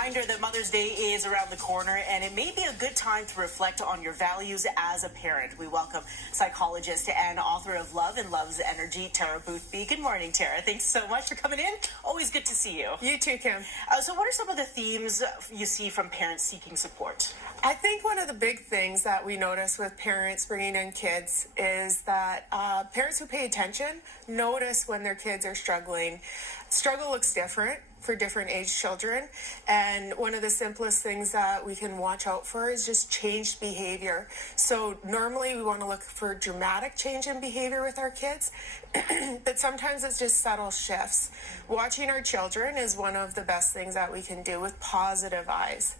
reminder that Mother's Day is around the corner, and it may be a good time to reflect on your values as a parent. We welcome psychologist and author of Love and Love's Energy, Tara Boothby. Good morning, Tara. Thanks so much for coming in. Always good to see you. You too, Kim. So what are some of the themes you see from parents seeking support? I think one of the big things that we notice with parents bringing in kids is that parents who pay attention notice when their kids are struggling. Struggle looks different for different age children, and one of the simplest things that we can watch out for is just changed behavior. So normally we want to look for dramatic change in behavior with our kids, but sometimes it's just subtle shifts. Watching our children is one of the best things that we can do with positive eyes.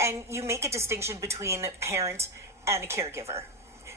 And you make a distinction between parent and a caregiver.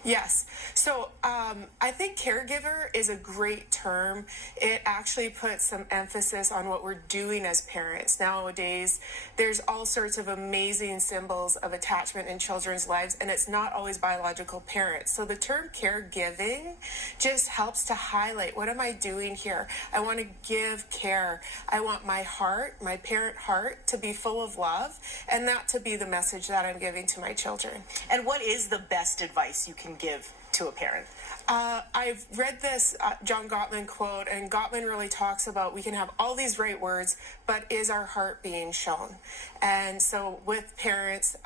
Yes. So I think caregiver is a great term. It actually puts some emphasis on what we're doing as parents. Nowadays, there's all sorts of amazing symbols of attachment in children's lives, and it's not always biological parents. So the term caregiving just helps to highlight, what am I doing here? I want to give care. I want my heart, my parent heart, to be full of love, and that to be the message that I'm giving to my children. And what is the best advice you can give to a parent? I've read this John Gottman quote, and Gottman really talks about we can have all these right words, but is our heart being shown? And so with parents,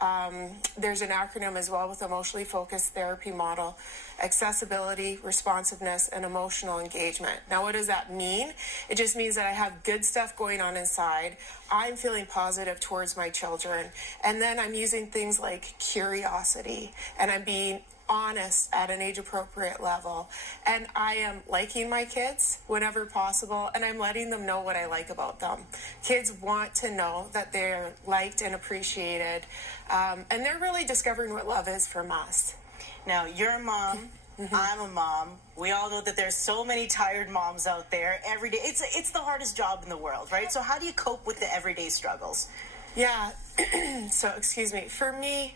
there's an acronym as well with emotionally focused therapy model: accessibility, responsiveness, and emotional engagement. Now, what does that mean? It just means that I have good stuff going on inside. I'm feeling positive towards my children. And then I'm using things like curiosity, and I'm being honest at an age-appropriate level, and I am liking my kids whenever possible, and I'm letting them know what I like about them. Kids want to know that they're liked and appreciated, and they're really discovering what love is from us. Now, you're a mom. I'm a mom. We all know that there's so many tired moms out there every day. It's the hardest job in the world, right? So how do you cope with the everyday struggles? Yeah, so excuse me. For me,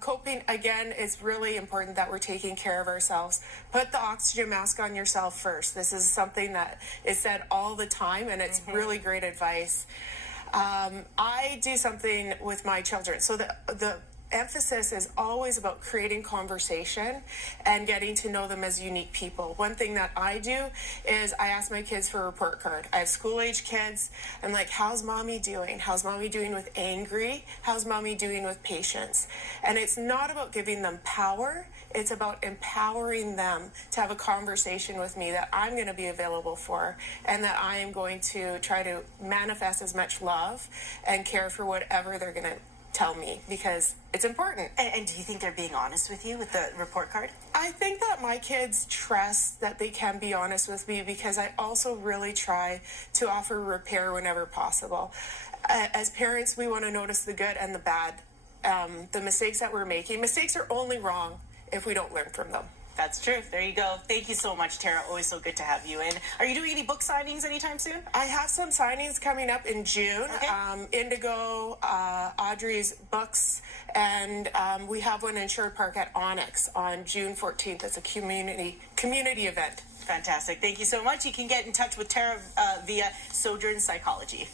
coping, again, it's really important that we're taking care of ourselves. Put the oxygen mask on yourself first. This is something that is said all the time, and it's really great advice. I do something with my children. So the emphasis is always about creating conversation and getting to know them as unique people. One thing that I do is I ask my kids for a report card. I have school-age kids. I'm like, how's mommy doing? How's mommy doing with angry? How's mommy doing with patience? And it's not about giving them power. It's about empowering them to have a conversation with me that I'm going to be available for, and that I am going to try to manifest as much love and care for whatever they're going to tell me, because it's important. And do you think they're being honest with you with the report card? I think that my kids trust that they can be honest with me, because I also really try to offer repair whenever possible. As parents, we want to notice the good and the bad, the mistakes that we're making. Mistakes are only wrong if we don't learn from them. That's true. There you go. Thank you so much, Tara. Always so good to have you in. Are you doing any book signings anytime soon? I have some signings coming up in June. Okay. Indigo, Audrey's books, and we have one in Sherwood Park at Onyx on June 14th. It's a community event. Fantastic. Thank you so much. You can get in touch with Tara via Sojourn Psychology.